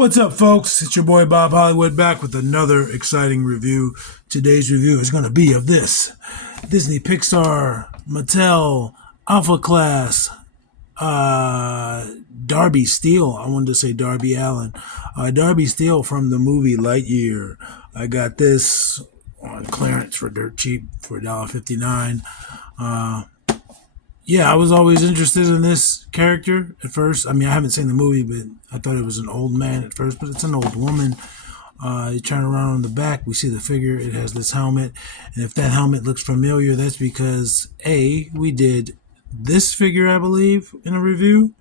What's up, folks? It's your boy Bob Hollywood back with another exciting review. Today's review is going to be of this Disney Pixar Mattel Alpha Class Darby Steel. I wanted to say Darby Allen. Darby Steel from the movie Lightyear. I got this on clearance for dirt cheap for $1.59. Yeah, I was always interested in this character at first. I mean, I haven't seen the movie, but I thought it was an old man at first, but it's an old woman. You turn around on the back, we see the figure. It has this helmet, and if that helmet looks familiar, that's because, we did this figure, I believe, in a review.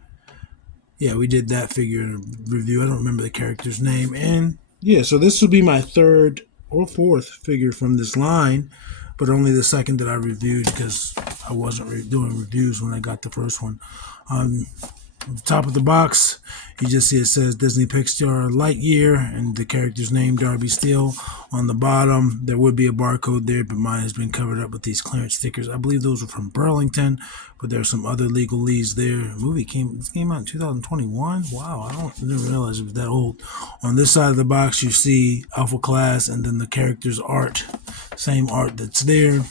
Yeah, we did that figure in a review. I don't remember the character's name. And, yeah, so this will be my third or fourth figure from this line, but only the second that I reviewed because I wasn't doing reviews when I got the first one. At the top of the box, you just see it says Disney Pixar Lightyear and the character's name, Darby Steel. On the bottom, there would be a barcode there, but mine has been covered up with these clearance stickers. I believe those are from Burlington, but there are some other legalese there. The movie came out in 2021. Wow, didn't realize it was that old. On this side of the box, you see Alpha Class and then the character's art, same art that's there.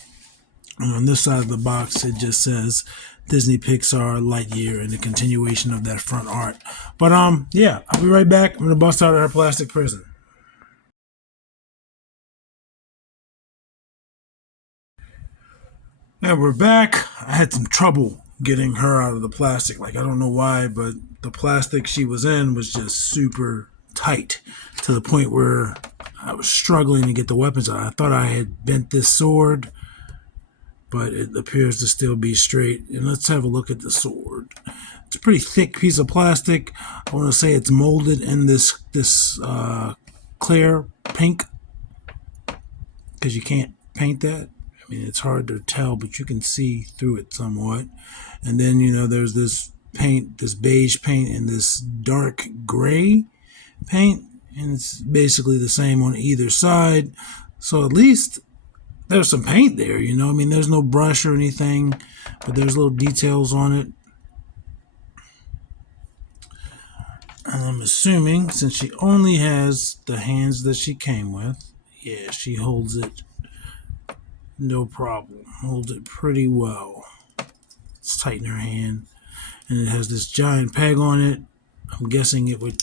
And on this side of the box, it just says Disney Pixar Lightyear and the continuation of that front art. But yeah, I'll be right back. I'm gonna bust out of her plastic prison. And we're back. I had some trouble getting her out of the plastic. Like, I don't know why, but the plastic she was in was just super tight to the point where I was struggling to get the weapons out. I thought I had bent this sword, but it appears to still be straight. And let's have a look at the sword. It's a pretty thick piece of plastic. I want to say it's molded in this clear pink, because you can't paint that. I mean, it's hard to tell, but you can see through it somewhat. And then, there's this paint, this beige paint, and this dark gray paint, and it's basically the same on either side. So at least there's some paint there, I mean, there's no brush or anything, but there's little details on it. And I'm assuming, since she only has the hands that she came with, yeah, she holds it no problem. Holds it pretty well. Let's tighten her hand. And it has this giant peg on it. I'm guessing it would,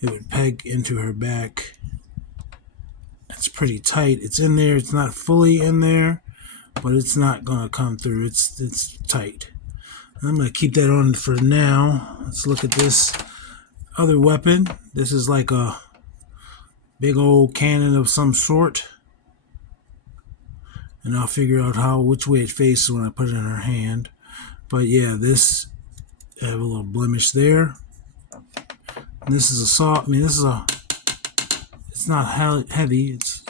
it would peg into her back. It's pretty tight. It's in there. It's not fully in there, but it's not going to come through. It's tight. I'm going to keep that on for now. Let's look at this other weapon. This is like a big old cannon of some sort. And I'll figure out which way it faces when I put it in her hand. But yeah, I have a little blemish there. And this is it's not heavy, it's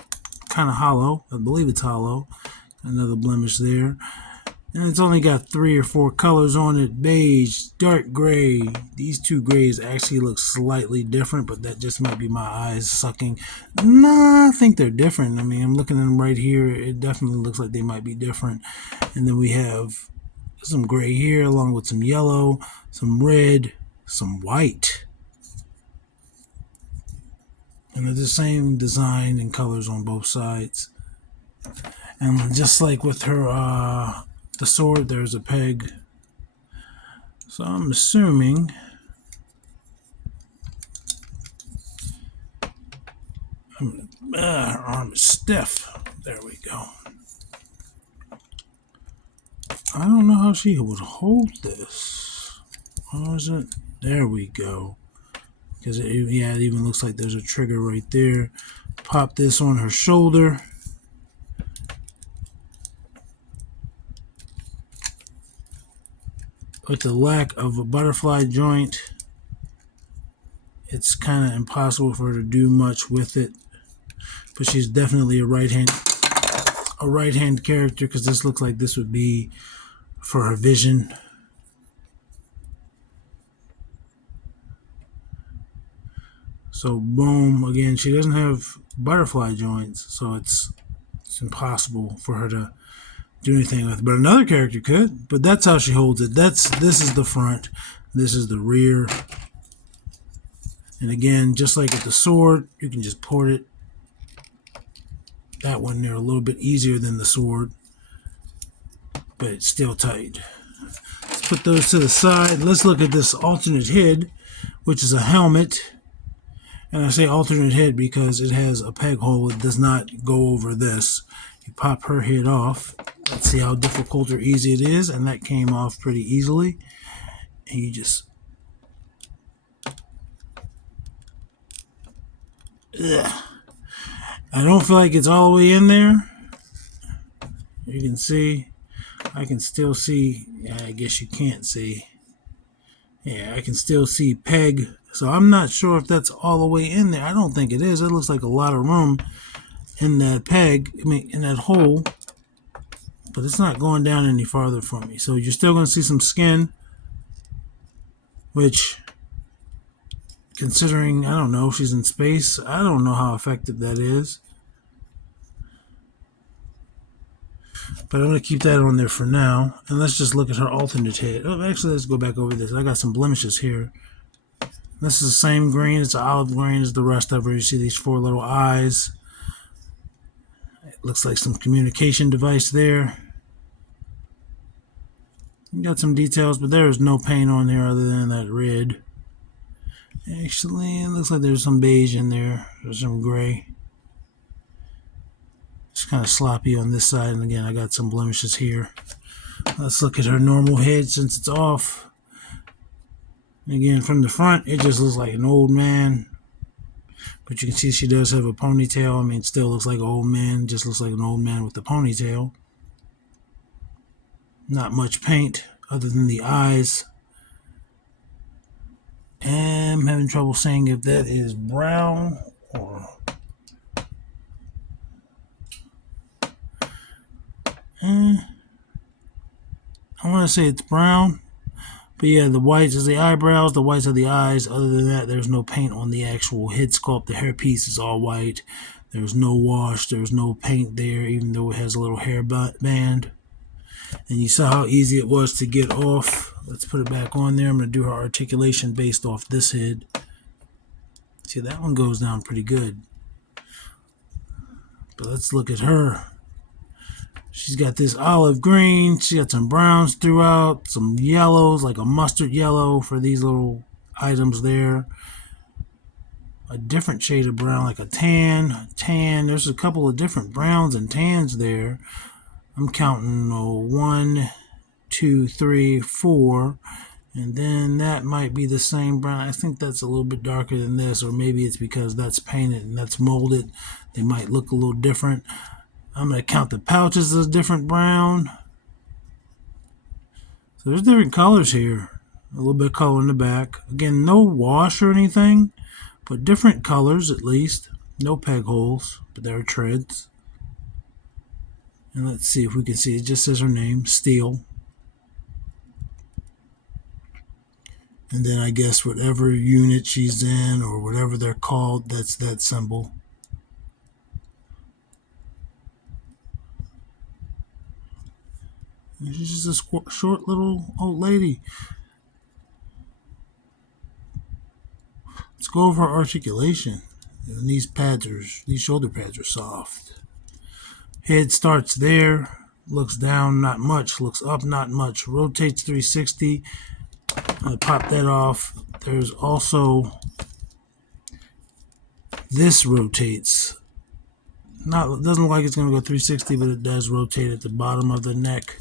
kind of hollow. I believe it's hollow. Another blemish there. And it's only got 3 or 4 colors on it. Beige, dark gray. These two grays actually look slightly different, but that just might be my eyes sucking. Nah, I think they're different. I mean, I'm looking at them right here. It definitely looks like they might be different. And then we have some gray here along with some yellow, some red, some white. And they're the same design and colors on both sides. And just like with her, the sword, there's a peg. So I'm assuming her arm is stiff. There we go. I don't know how she would hold this. How is it? There we go. Because it even looks like there's a trigger right there. Pop this on her shoulder. With the lack of a butterfly joint, it's kind of impossible for her to do much with it. But she's definitely a right-hand character, because this looks like this would be for her vision. So boom, again, she doesn't have butterfly joints, so it's impossible for her to do anything with it. But another character could, but that's how she holds it. This is the front, this is the rear. And again, just like with the sword, you can just port it. That one there a little bit easier than the sword, but it's still tight. Let's put those to the side. Let's look at this alternate head, which is a helmet. And I say alternate head because it has a peg hole. It does not go over this. You pop her head off. Let's see how difficult or easy it is. And that came off pretty easily. And you just... Ugh. I don't feel like it's all the way in there. You can see. I can still see. Yeah, I guess you can't see. Yeah, I can still see peg. So I'm not sure if that's all the way in there. I don't think it is. It looks like a lot of room in that peg. I mean, in that hole. But it's not going down any farther for me. So you're still going to see some skin. Which, considering, I don't know, she's in space. I don't know how effective that is. But I'm going to keep that on there for now. And let's just look at her alternate head. Oh, actually, let's go back over this. I got some blemishes here. This is the same green. It's an olive green as the rest of her. You see these 4 little eyes. It looks like some communication device there. You got some details, but there is no paint on there other than that red. Actually, it looks like there's some beige in there. There's some gray. It's kind of sloppy on this side. And again, I got some blemishes here. Let's look at her normal head since it's off. Again, from the front, it just looks like an old man. But you can see she does have a ponytail. I mean, it still looks like an old man. Just looks like an old man with a ponytail. Not much paint other than the eyes. And I'm having trouble saying if that is brown or... I want to say it's brown. But yeah, the whites is the eyebrows, the whites are the eyes. Other than that, there's no paint on the actual head sculpt. The hairpiece is all white. There's no wash. There's no paint there, even though it has a little hair band. And you saw how easy it was to get off. Let's put it back on there. I'm going to do her articulation based off this head. See, that one goes down pretty good. But let's look at her. She's got this olive green. She got some browns throughout, some yellows, like a mustard yellow for these little items there. A different shade of brown, like a tan. There's a couple of different browns and tans there. I'm counting 1, 2, 3, 4. And then that might be the same brown. I think that's a little bit darker than this, or maybe it's because that's painted and that's molded. They might look a little different. I'm going to count the pouches as different brown. So there's different colors here. A little bit of color in the back. Again, no wash or anything, but different colors at least. No peg holes, but there are treads. And let's see if we can see. It just says her name, Steel. And then I guess whatever unit she's in or whatever they're called, that's that symbol. She's just a short little old lady. Let's go over her articulation. And these shoulder pads are soft. Head starts there, looks down, not much, looks up, not much, rotates 360. I'm going to pop that off. There's also this rotates. It doesn't look like it's going to go 360, but it does rotate at the bottom of the neck.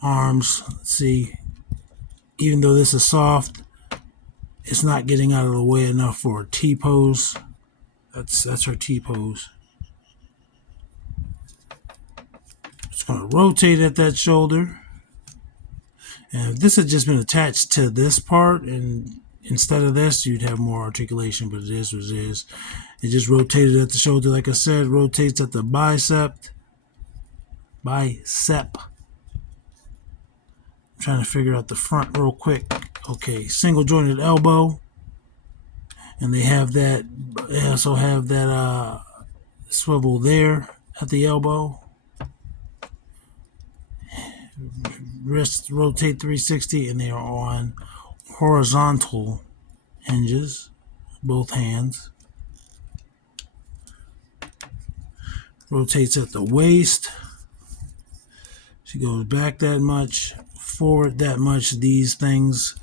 Arms, let's see, even though this is soft, it's not getting out of the way enough for a T-pose. That's her T-pose. It's going to rotate at that shoulder. And if this had just been attached to this part, and instead of this, you'd have more articulation, but it is what it is. It just rotated at the shoulder, like I said, rotates at the bicep. I'm trying to figure out the front real quick. Okay, single jointed elbow. And they also have that swivel there at the elbow. Wrists rotate 360 and they are on horizontal hinges. both hands. Rotates at the waist. She goes back that much, forward that much. These things,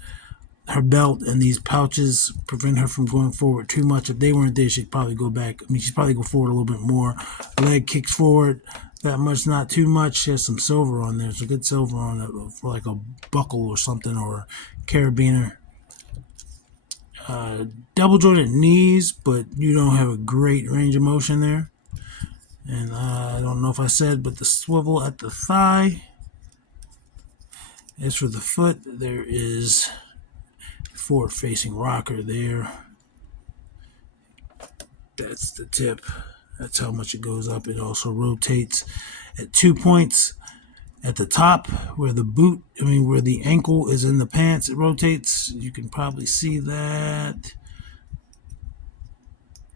her belt and these pouches prevent her from going forward too much. If they weren't there, she'd probably go back. I mean, she'd probably go forward a little bit more. Leg kicks forward that much, not too much. She has some silver on there. It's a good silver on it for like a buckle or something, or a carabiner. Double jointed knees, but you don't have a great range of motion there. And I don't know if I said, but the swivel at the thigh. As for the foot, there is forward-facing rocker there. That's the tip. That's how much it goes up. It also rotates at 2 points at the top where where the ankle is in the pants. It rotates. You can probably see that.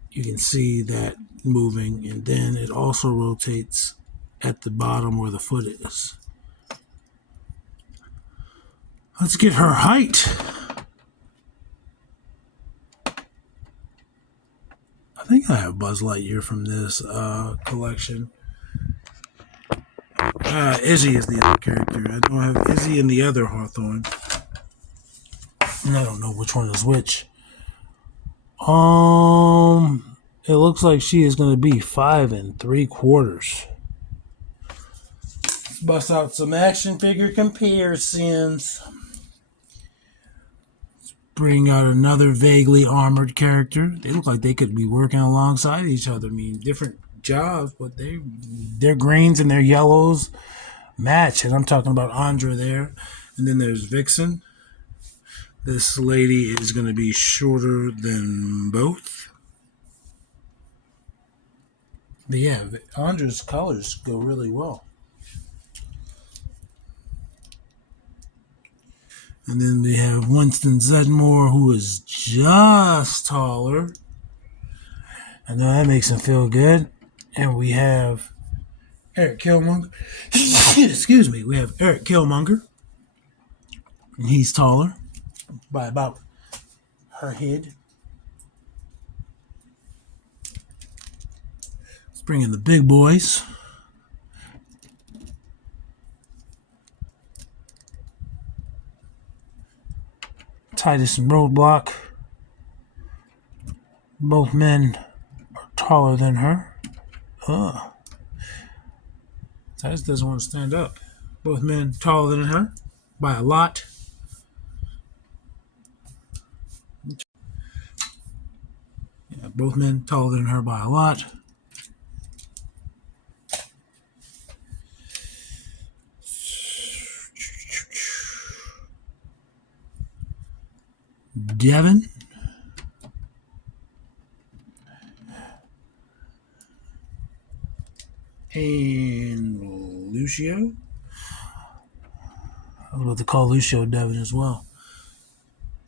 You can see that moving, and then it also rotates at the bottom where the foot is. Let's get her height. I think I have Buzz Lightyear from this collection. Izzy is the other character. I don't have Izzy and the other Hawthorne. And I don't know which one is which. It looks like she is going to be 5 3/4. Let's bust out some action figure comparisons. Let's bring out another vaguely armored character. They look like they could be working alongside each other. I mean, different jobs, but their greens and their yellows match. And I'm talking about Andra there. And then there's Vixen. This lady is going to be shorter than both. But yeah, Andra's colors go really well. And then we have Winston Zedmore, who is just taller. I know that makes him feel good. And we have Eric Killmonger. Excuse me. We have Eric Killmonger. And he's taller by about her head. Let's bring in the big boys. Titus and Roadblock. Both men are taller than her. Titus doesn't want to stand up. Both men taller than her by a lot. Yeah, both men taller than her by a lot. Devin. And Lucio. I was about to call Lucio Devin as well.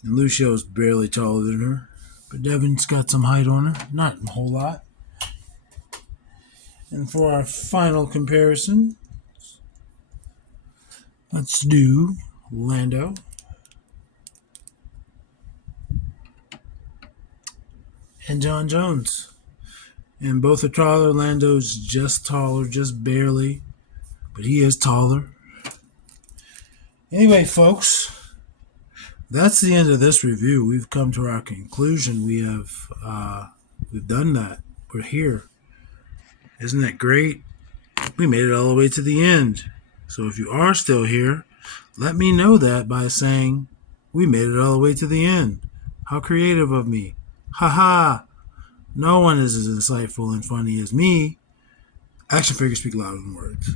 And Lucio's barely taller than her. But Devin's got some height on her. Not a whole lot. And for our final comparison, let's do Lando. And John Jones. And both are taller. Lando's just taller, just barely. But he is taller. Anyway, folks, that's the end of this review. We've come to our conclusion. We've done that. We're here. Isn't that great? We made it all the way to the end. So if you are still here, let me know that by saying, we made it all the way to the end. How creative of me. Ha. No one is as insightful and funny as me. Action figures speak louder than words.